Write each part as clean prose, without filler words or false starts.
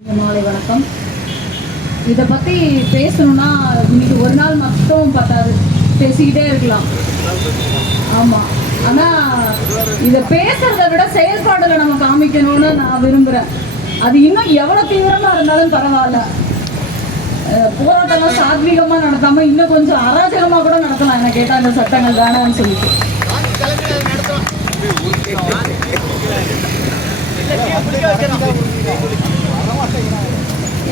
மாலை வணக்கம். இதை பற்றி பேசணும்னா இன்னைக்கு ஒரு நாள் மட்டும் பத்தாது, பேசிக்கிட்டே இருக்கலாம். ஆமாம், ஆனால் இதை பேசுறதை விட செயல்பாடுகளை நம்ம காமிக்கணும்னு நான் விரும்புகிறேன். அது இன்னும் எவ்வளோ தீவிரமாக இருந்தாலும் பரவாயில்ல. போராட்டம்லாம் சாத்வீகமாக நடத்தாமல் இன்னும் கொஞ்சம் அராஜகமாக கூட நடத்தலாம். என்ன கேட்டால் அந்த சட்டங்கள் வேணாம்னு சொல்லிட்டு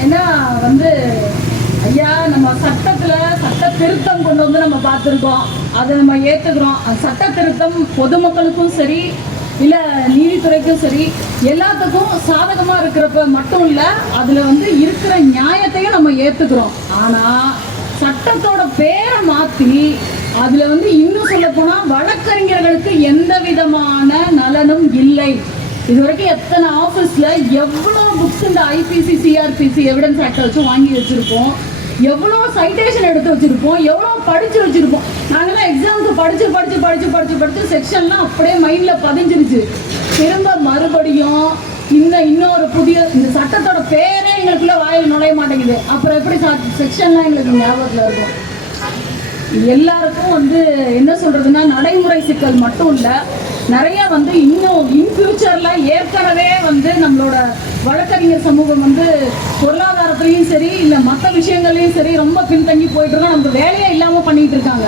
ஏன்னா ஐயா நம்ம சட்ட திருத்தம் கொண்டு வந்து நம்ம பார்த்துருக்கோம், அதை நம்ம ஏற்றுக்கிறோம். சட்ட திருத்தம் பொதுமக்களுக்கும் சரி இல்லை நீதித்துறைக்கும் சரி எல்லாத்துக்கும் சாதகமாக இருக்கிறப்ப மட்டும் இல்லை, அதில் இருக்கிற நியாயத்தையும் நம்ம ஏற்றுக்கிறோம். ஆனால் சட்டத்தோட பேரை மாற்றி அதில் இன்னும் சொல்லப்போனால் வழக்கறிஞர்களுக்கு எந்த விதமான நலனும் இல்லை. இது வரைக்கும் எத்தனை ஆஃபீஸில் எவ்வளோ புக்ஸ் இந்த ஐபிசி சிஆர்பிசி எவிடன்ஸ் ஆக்டை வச்சு வாங்கி வச்சுருப்போம், எவ்வளோ சைட்டேஷன் எடுத்து வச்சுருப்போம், எவ்வளோ படித்து வச்சுருப்போம். நாங்கள்லாம் எக்ஸாமுக்கு படித்து செக்ஷன்லாம் அப்படியே மைண்டில் பதிஞ்சிருச்சு. திரும்ப மறுபடியும் இன்னொரு புதிய இந்த சட்டத்தோட பேரே எங்களுக்குள்ளே வாயில் நுழைய மாட்டேங்குது. அப்புறம் எப்படி செக்ஷன்லாம் எங்களுக்கு ஞாபகத்தில் இருக்கும்? எல்லாருக்கும் என்ன சொல்கிறதுன்னா, நடைமுறை சிக்கல் மட்டும் இல்லை, நிறைய இன்னும் இன் ஃபியூச்சரில் ஏற்கனவே நம்மளோட வழக்கறிஞர் சமூகம் பொருளாதாரத்துலேயும் சரி இல்லை மற்ற விஷயங்கள்லையும் சரி ரொம்ப பின்தங்கி போயிட்டுருக்கோம். நமக்கு வேலையே இல்லாமல் பண்ணிகிட்டு இருக்காங்க.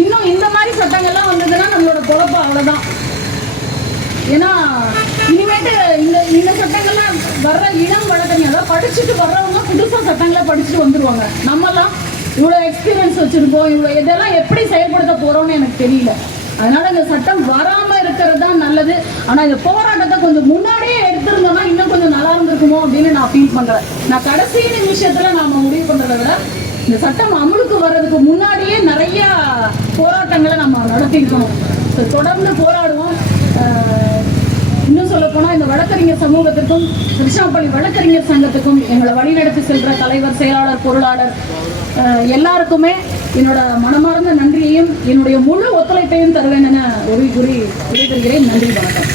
இன்னும் இந்த மாதிரி சட்டங்கள்லாம் வந்ததுன்னா நம்மளோட குழப்பம் அவ்வளோதான். ஏன்னா இனிமேட்டு இந்த சட்டங்கள்லாம் வர்ற இளம் வழக்கறிஞர் அதாவது படிச்சுட்டு வர்றவங்க புதுசாக சட்டங்களை படிச்சுட்டு வந்துடுவாங்க. நம்மலாம் இவ்வளோ எக்ஸ்பீரியன்ஸ் வச்சுருப்போம், இவ்வளோ இதெல்லாம் எப்படி செயல்படுத்த போகிறோன்னு எனக்கு தெரியல. அதனால் இந்த சட்டம் வராமல் இருக்கிறது தான் நல்லது. ஆனால் இந்த போராட்டத்தை கொஞ்சம் முன்னாடியே எடுத்திருந்தோம்னா இன்னும் கொஞ்சம் நல்லா இருந்திருக்குமோ அப்படின்னு நான் ஃபீல் பண்ணுறேன். நான் கடைசி நிமிஷத்தில் நாம் முடிவு பண்ணுறத விட இந்த சட்டம் அமலுக்கு வர்றதுக்கு முன்னாடியே நிறைய போராட்டங்களை நம்ம நடத்தியிருக்கணும். தொடர்ந்து போராடுவோம். இன்னும் சொல்லப்போனால் இந்த வழக்கறிஞர் சமூகத்திற்கும் திருச்சிராப்பள்ளி வழக்கறிஞர் சங்கத்துக்கும் எங்களை வழிநடத்தி செல்கிற தலைவர், செயலாளர், பொருளாளர் எல்லாருக்குமே என்னோட மனமார்ந்த நன்றியையும் என்னுடைய முழு ஒத்துழைப்பையும் தருவேன் என உறுதி கூறி விடைபெறுகிறேன். நன்றி, வணக்கம்.